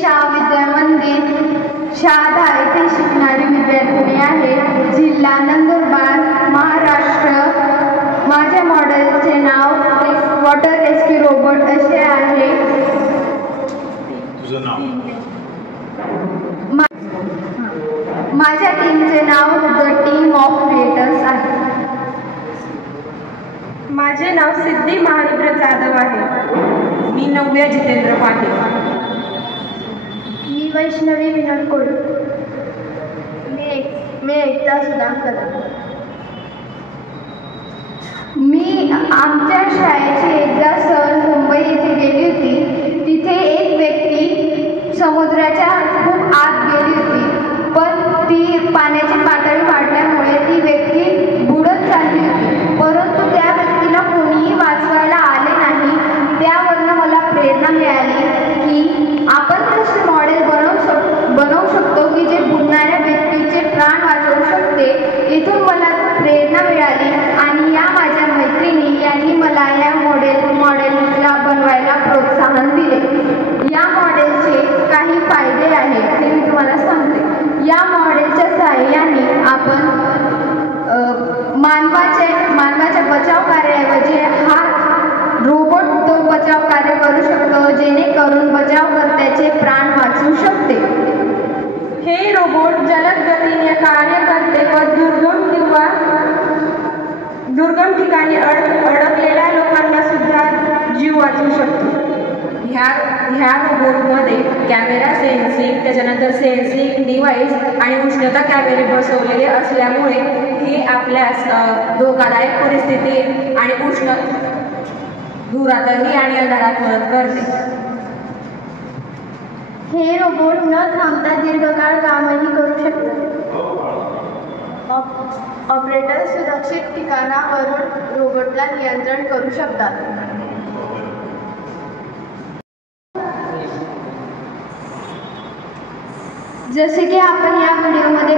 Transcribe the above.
शाह विद्या मंदिर शहादा येथे शिकणारी विद्यार्थिनी आहे, जिल्हा नंदुरबार, महाराष्ट्र. माझ्या मॉडेलचे नाव वॉटर रेस्क्यू रोबोट असे आहे. तुझं नाव? माझ्या टीमचे नाव द टीम ऑफ क्रिएटर्स आहे. माझे नाव सिद्धी महारुद्र जाधव आहे. मी नव्या जितेंद्र पाटील. मी वैष्णवी विनोद कोळी. मी एकता सुधाकर. मी आमच्या शाळेची एकदा सहल मुंबई येथे गेली होती. तिथे एक व्यक्ती समुद्राच्या खूप आत गेली होती, पण ती पाण्याची पातळी वाढल्यामुळे ती व्यक्ती बुडत चालली होती, परंतु त्या व्यक्तीला कोणीही वाचवायला आले नाही. त्यावरनं मला प्रेरणा मिळाली की आपण कसे मॉडेल बनवू शकतो की जे बुडणाऱ्या व्यक्तीचे प्राण वाचवू शकते. इथून मला प्रेरणा मिळाली आणि या माझ्या मैत्रिणी यांनी मला या मॉडेलला बनवायला प्रोत्साहन दिले. या मॉडेलचे काही फायदे आहेत ते मी तुम्हाला सांगते. या मॉडेलच्या सहाय्याने आपण मानवाच्या बचाव कार्याऐवजी हा रोबोट तो बचाव कार्य करू शकतो, जेणेकरून बचावकर्त्याचे प्राण वाचू शकते. हे रोबोट जलद गतीने कार्य करते व दुर्गम ठिकाणी अडकलेल्या लोकांना सुद्धा जीव वाचवू शकतो. ह्या रोबोटमध्ये कॅमेरा सेन्सिंग, त्याच्यानंतर सेन्सिंग डिव्हाइस आणि उष्णता कॅमेरे बसवलेले असल्यामुळे हे आपल्यास धोकादायक परिस्थिती आणि उष्ण धुरातही आणि अंधारात मदत करते. हे रोबोट न थांबता दीर्घकाळ कामही करू शकतात. ऑपरेटर सुरक्षित ठिकाणावरून रोबोटला नियंत्रण करू शकतात. जसे की आपण या व्हिडिओमध्ये